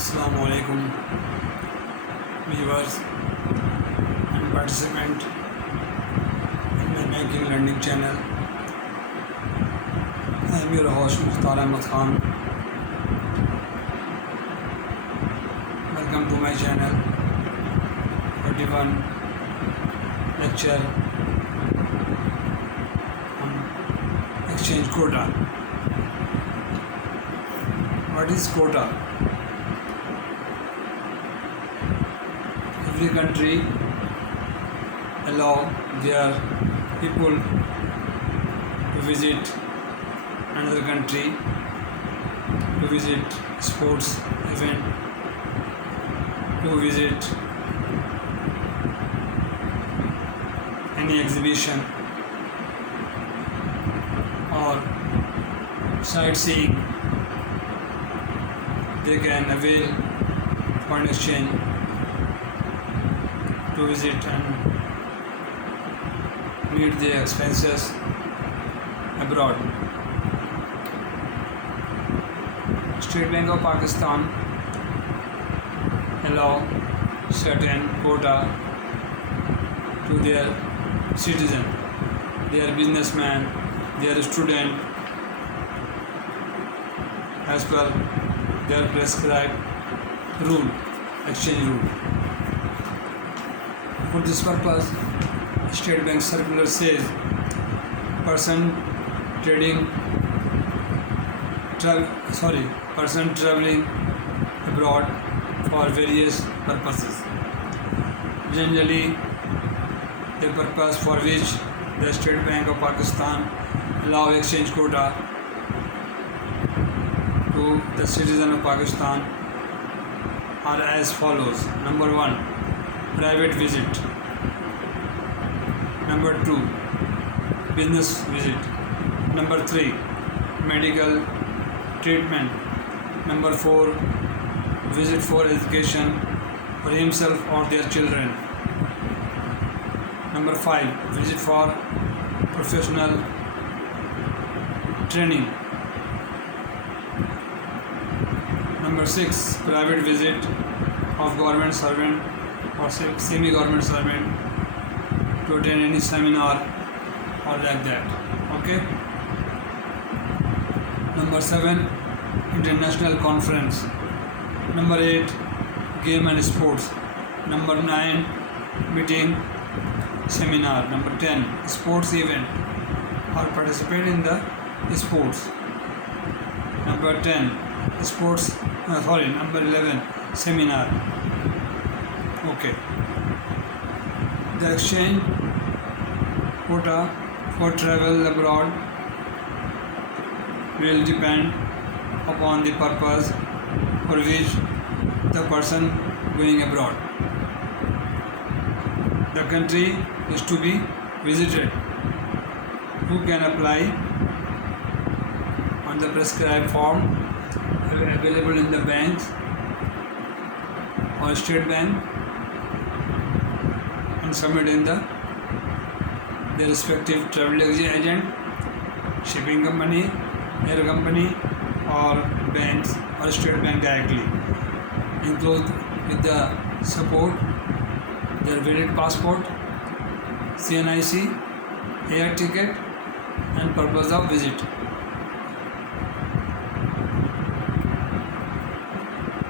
Assalamu alaikum viewers and participant in my banking learning channel. I am your host Mukhtar Ahmed Khan. Welcome to my channel. 41 lecture on exchange quota. What is quota? Every country allow their people to visit another country, to visit sports event, to visit any exhibition or sightseeing. They can avail foreign exchange to visit and meet their expenses abroad. State Bank of Pakistan allow certain quota to their citizen, their businessman, their student, as per their prescribed rule, exchange rule. For this purpose, State Bank circular says person traveling abroad for various purposes. Generally, the purpose for which the State Bank of Pakistan allow exchange quota to the citizen of Pakistan are as follows. Number 1, private visit. Number 2, business visit. Number 3, medical treatment. Number 4, visit for education for himself or their children. Number 5, visit for professional training. Number 6, private visit of government servant or semi-government servant to attend any seminar or like that. Okay. Number 7, international conference. Number 8, game and sports. Number 9, meeting, seminar. Number 10, sports event or participate in the sports. Number 10, number 11, seminar. Okay. The exchange quota for travel abroad will depend upon the purpose for which the person going abroad. The country is to be visited. Who can apply on the prescribed form available in the banks or State Bank and submit in their respective travel agent, shipping company, air company or banks or State Bank directly, include with the support their valid passport, CNIC, air ticket and purpose of visit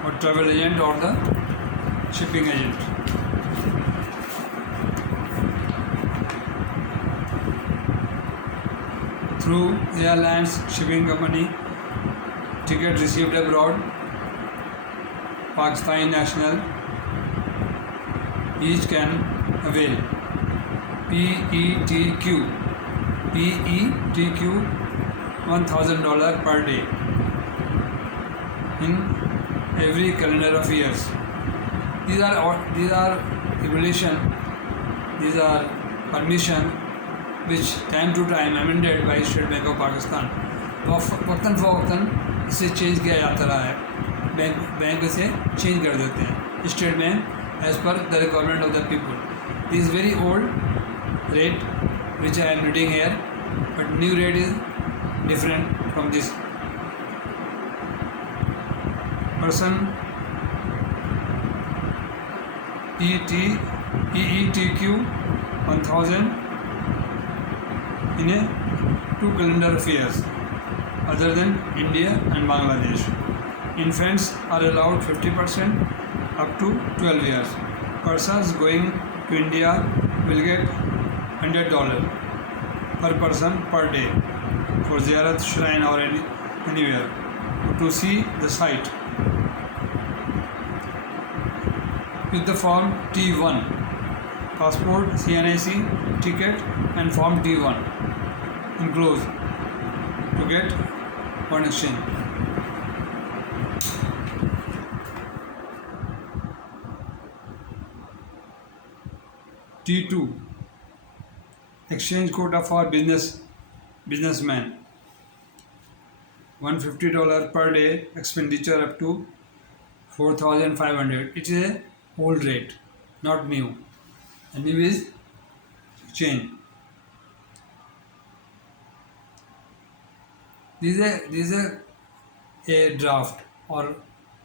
or travel agent or the shipping agent. Through airlines, shipping company, ticket received abroad, Pakistani national, each can avail PETQ $1,000 per day in every calendar of years. These are evaluation, these are permission which time to time amended by State Bank of Pakistan. वक्तन फ़वक्तन इसे change किया जाता रहा है. Bank इसे change कर देते हैं. State Bank as per the requirement of the people. This is very old rate which I am reading here, but new rate is different from this. Person EETQ 1000 in a 2 calendar of years other than India and Bangladesh. Infants are allowed 50% up to 12 years. Persons going to India will get $100 per person per day for Ziyarat Shrine or anywhere to see the site. With the form T1, passport, CNIC, ticket and form T1 enclosed to get one exchange. T2, exchange quota for businessman. $150 per day, expenditure up to 4,500. It is a old rate, not new. And new is exchange. This is a draft or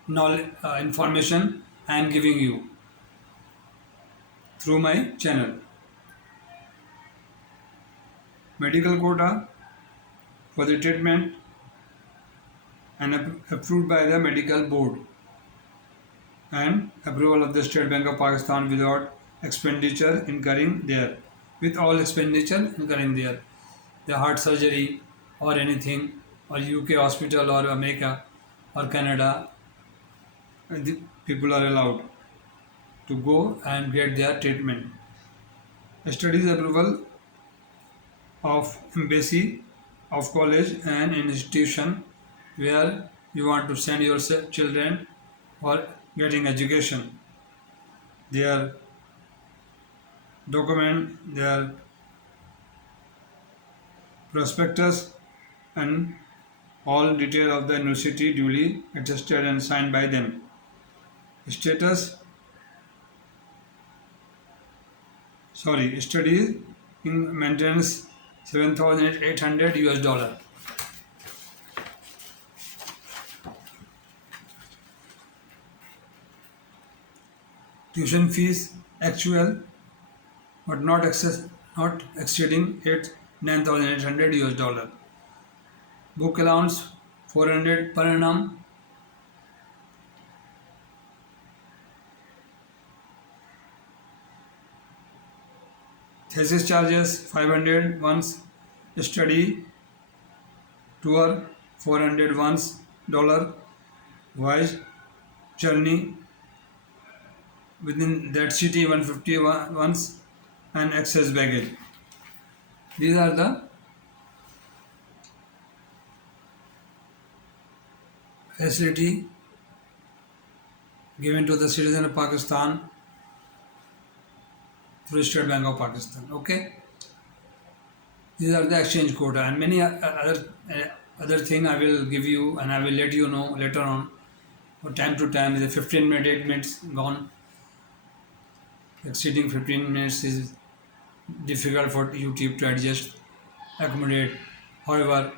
knowledge information I am giving you through my channel. Medical quota for the treatment and approved by the medical board and approval of the State Bank of Pakistan without expenditure incurring there. With all expenditure incurring there. The heart surgery or anything or UK hospital or America or Canada, the people are allowed to go and get their treatment. Studies approval of embassy, of college and institution where you want to send your children for getting education. Their document, their prospectus and all detail of the university duly attested and signed by them. Studies in maintenance $7,800. Tuition fees actual but not exceeding $9,800. Book allowance $400 per annum. Thesis charges $500 once, study tour $400 once, voyage journey within that city $150 once, and excess baggage. These are the facility given to the citizen of Pakistan through State Bank of Pakistan. Okay, these are the exchange quota and many other thing I will give you and I will let you know later on. From time to time, the 15 minutes, 8 minutes gone. Exceeding 15 minutes is difficult for YouTube to adjust, accommodate. However,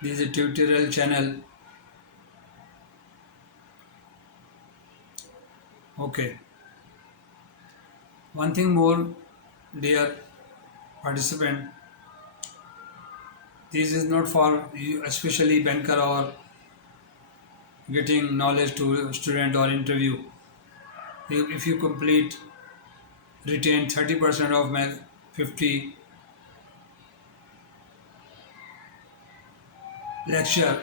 this is a tutorial channel. Okay. One thing more, dear participant, this is not for you, especially banker or getting knowledge to student or interview. If you complete, retain 30% of my 50 lecture,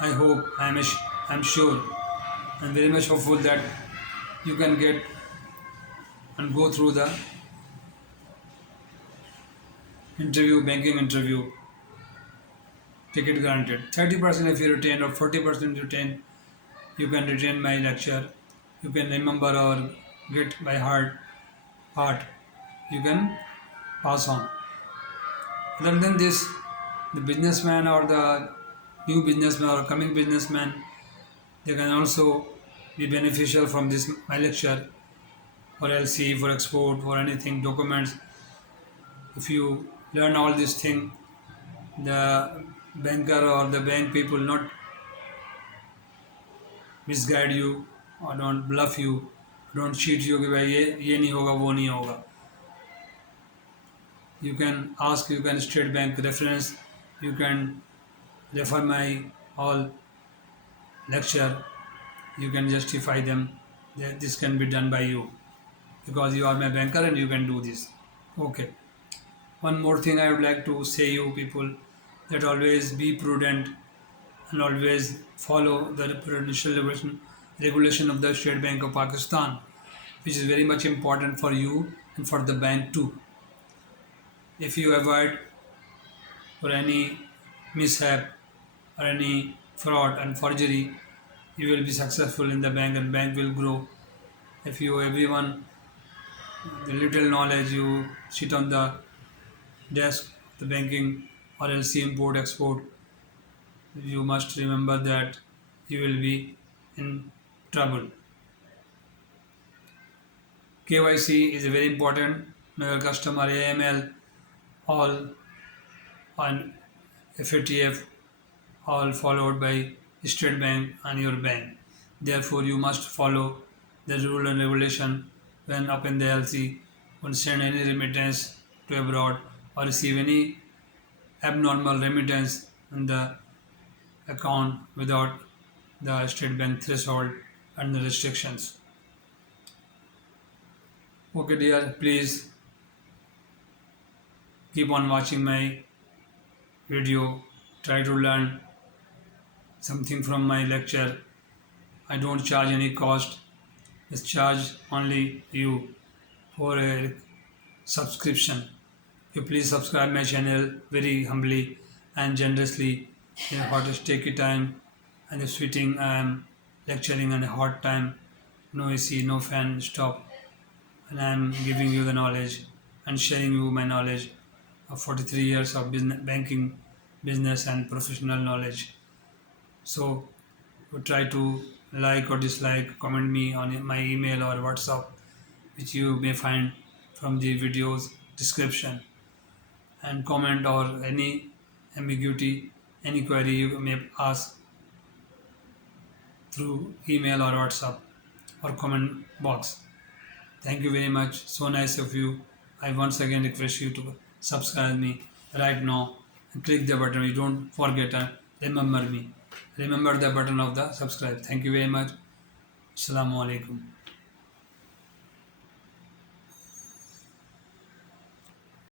I hope, I'm sure, I'm very much hopeful that you can get and go through the interview, banking interview, ticket granted. 30% if you retain or 40% retain, you can retain my lecture, you can remember or get by heart, you can pass on. Other than this, the businessman or the new businessman or coming businessman, they can also be beneficial from this my lecture for LC, for export, for anything, documents. If you learn all these things, the banker or the bank people not misguide you or don't bluff you, Don't cheat you कि भाई ये नहीं होगा वो नहीं होगा. You can ask, you can State Bank reference, you can refer my all lecture, you can justify them that this can be done by you because you are my banker and you can do this. Okay. One more thing I would like to say you people, that always be prudent and always follow the prudential regulation of the State Bank of Pakistan, which is very much important for you and for the bank too. If you avoid for any mishap or any fraud and forgery, you will be successful in the bank and bank will grow. If you everyone the little knowledge you sit on the desk, the banking or else import export, you must remember that you will be in trouble. KYC is a very important. Know your customer, AML, all on FATF, all followed by State Bank and your bank. Therefore, you must follow the rule and regulation when up in the LC, when send any remittance to abroad or receive any abnormal remittance in the account without the State Bank threshold and the restrictions. Okay dear, please keep on watching my video. Try to learn something from my lecture. I don't charge any cost. It's charge only you for a subscription. You please subscribe my channel very humbly and generously. In a hottest take your time and if sweating I am lecturing in a hot time, no AC, no fan, stop. And I am giving you the knowledge and sharing you my knowledge of 43 years of banking, business and professional knowledge. So try to like or dislike, comment me on my email or WhatsApp, which you may find from the video's description, and comment or any ambiguity, any query you may ask through email or WhatsApp or comment box. Thank you very much. So nice of you. I once again request you to subscribe me right now and click the button. You don't forget and remember me. Remember the button of the subscribe. Thank you very much. Assalamu alaikum.